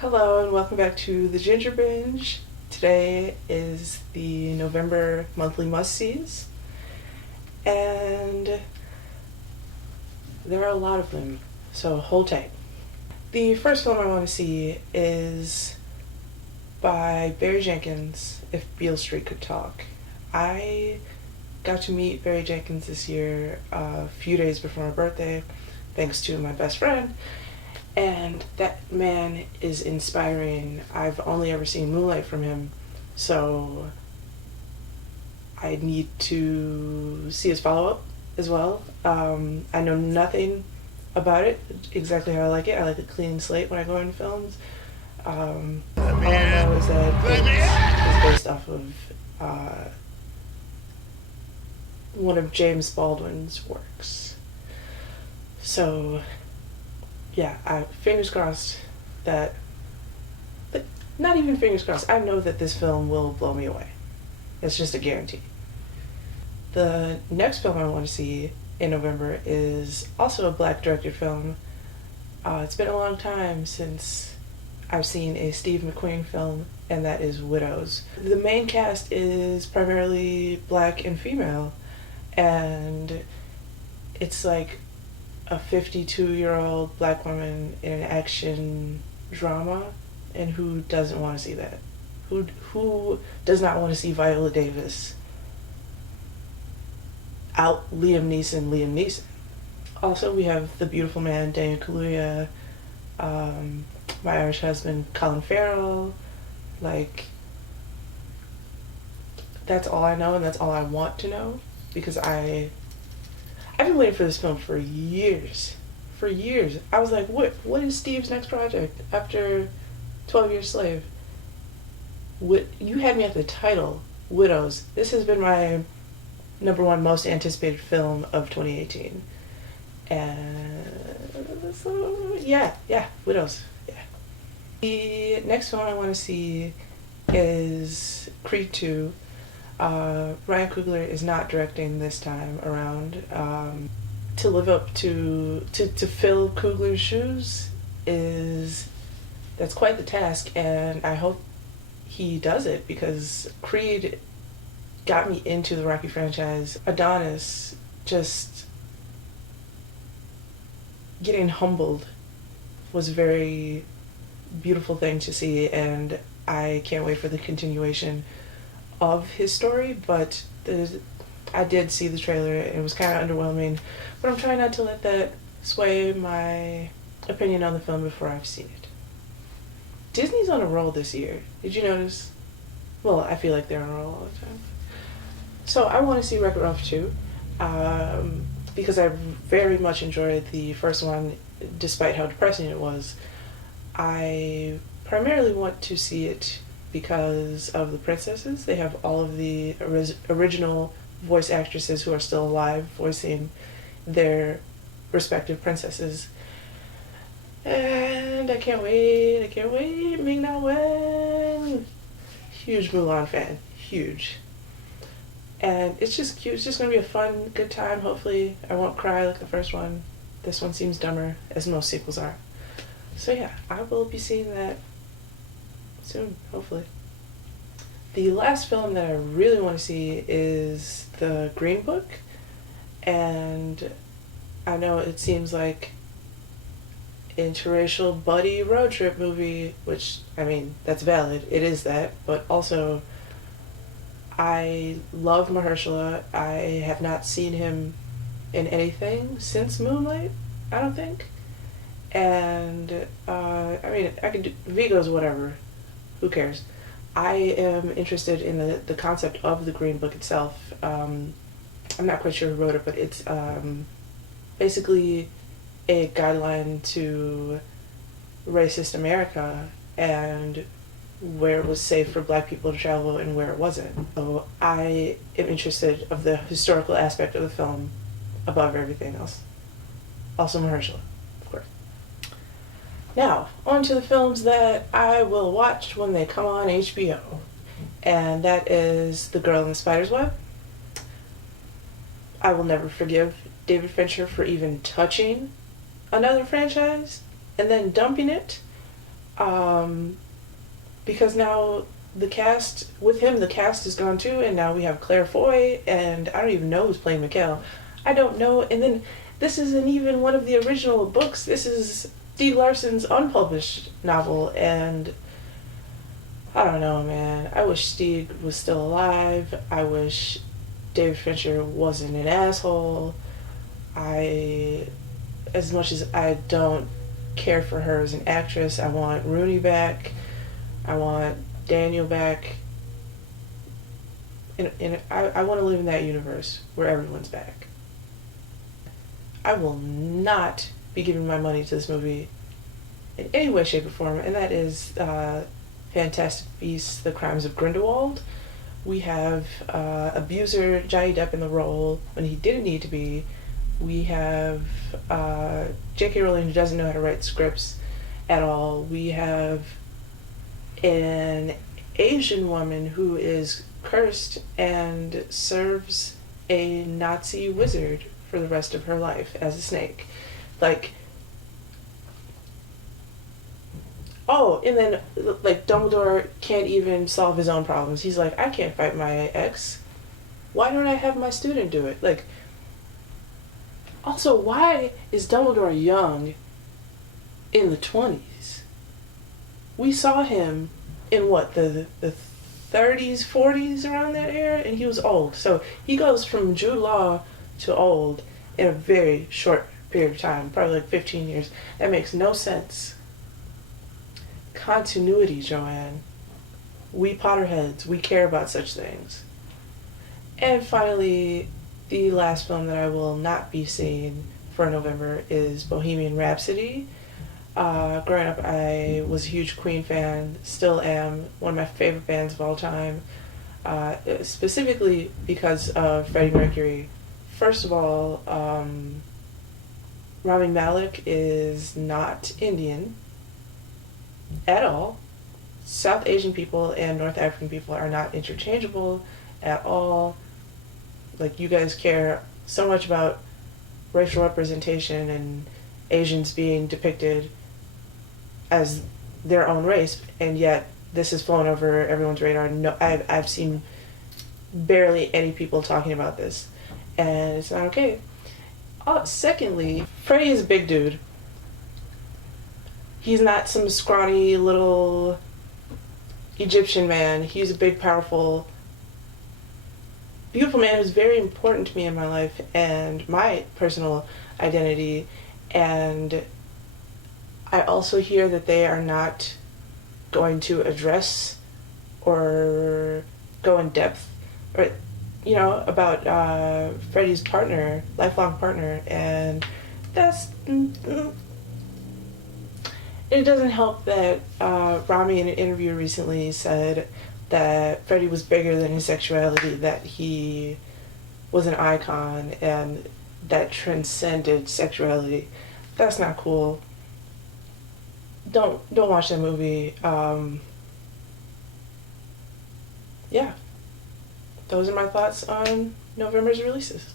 Hello and welcome back to the Ginger Binge. Today is the November monthly must-sees, and there are a lot of them, so hold tight. The first film I want to see is by Barry Jenkins, If Beale Street Could Talk. I got to meet Barry Jenkins this year a few days before my birthday, thanks to my best friend. And that man is inspiring. I've only ever seen Moonlight from him, so I need to see his follow-up as well. I know nothing about it, exactly how I like it. I like a clean slate when I go into films. All I know is that it's based off of one of James Baldwin's works. So yeah, fingers crossed that, but not even fingers crossed, I know that this film will blow me away. It's just a guarantee. The next film I want to see in November is also a black directed film. It's been a long time since I've seen a Steve McQueen film, and that is Widows. The main cast is primarily black and female, and it's like a 52-year-old black woman in an action drama, and who doesn't want to see that? Who does not want to see Viola Davis out Liam Neeson? Also, we have the beautiful man Daniel Kaluuya, my Irish husband Colin Farrell. Like, that's all I know, and that's all I want to know, because I've been waiting for this film for years. For years. I was like, what is Steve's next project after 12 Years Slave? You had me at the title, Widows. This has been my number one most anticipated film of 2018. And so, yeah, Widows. Yeah. The next film I want to see is Creed 2. Ryan Coogler is not directing this time around. To live up to fill Coogler's shoes that's quite the task, and I hope he does it, because Creed got me into the Rocky franchise. Adonis just getting humbled was a very beautiful thing to see, and I can't wait for the continuation of his story. But I did see the trailer. It was kind of underwhelming, but I'm trying not to let that sway my opinion on the film before I've seen it. Disney's on a roll this year. Did you notice? Well, I feel like they're on a roll all the time. So I want to see Wreck-It Ralph 2, because I very much enjoyed the first one, despite how depressing it was. I primarily want to see it because of the princesses. They have all of the original voice actresses who are still alive voicing their respective princesses. And I can't wait. Ming-Na Wen. Huge Mulan fan. Huge. And it's just cute. It's just going to be a fun, good time. Hopefully I won't cry like the first one. This one seems dumber, as most sequels are. So yeah, I will be seeing that soon, hopefully. The last film that I really want to see is The Green Book, and I know it seems like an interracial buddy road trip movie, which, I mean, that's valid, it is that, but also I love Mahershala. I have not seen him in anything since Moonlight, I don't think. And I mean, I could do Viggo's, whatever, who cares. I am interested in the concept of The Green Book itself. I'm not quite sure who wrote it, but it's basically a guideline to racist America and where it was safe for black people to travel and where it wasn't. So I am interested of the historical aspect of the film above everything else. Also Mahershala, of course. Now, on to the films that I will watch when they come on HBO. And that is The Girl in the Spider's Web. I will never forgive David Fincher for even touching another franchise and then dumping it. Because now the cast is gone too, and now we have Claire Foy, and I don't even know who's playing Mikhail. I don't know. And then this isn't even one of the original books. This is Stieg Larsson's unpublished novel, and I don't know, man. I wish Stieg was still alive. I wish David Fincher wasn't an asshole. I, as much as I don't care for her as an actress, I want Rooney back. I want Daniel back. And I want to live in that universe where everyone's back. I will not be giving my money to this movie in any way, shape, or form, and that is Fantastic Beasts: The Crimes of Grindelwald. We have abuser Johnny Depp in the role when he didn't need to be. We have J.K. Rowling, who doesn't know how to write scripts at all. We have an Asian woman who is cursed and serves a Nazi wizard for the rest of her life as a snake. Like, oh, and then, like, Dumbledore can't even solve his own problems. He's like, I can't fight my ex. Why don't I have my student do it? Like, also, why is Dumbledore young in the 20s? We saw him in what, the 30s, 40s, around that era, and he was old. So he goes from Jude Law to old in a very short period of time, probably like 15 years. That makes no sense. Continuity, Joanne. We Potterheads, we care about such things. And finally, the last film that I will not be seeing for November is Bohemian Rhapsody. Growing up, I was a huge Queen fan, still am, one of my favorite bands of all time, specifically because of Freddie Mercury. First of all, Rami Malek is not Indian at all. South Asian people and North African people are not interchangeable at all. Like, you guys care so much about racial representation and Asians being depicted as their own race, and yet this has flown over everyone's radar. No, I've seen barely any people talking about this, and it's not okay. Secondly, Freddie is a big dude. He's not some scrawny little Egyptian man. He's a big, powerful, beautiful man who's very important to me in my life and my personal identity. And I also hear that they are not going to address or go in depth, or, you know, about Freddie's partner, lifelong partner, and that's... It doesn't help that Rami in an interview recently said that Freddie was bigger than his sexuality, that he was an icon and that transcended sexuality. That's not cool. Don't watch that movie. Yeah. Those are my thoughts on November's releases.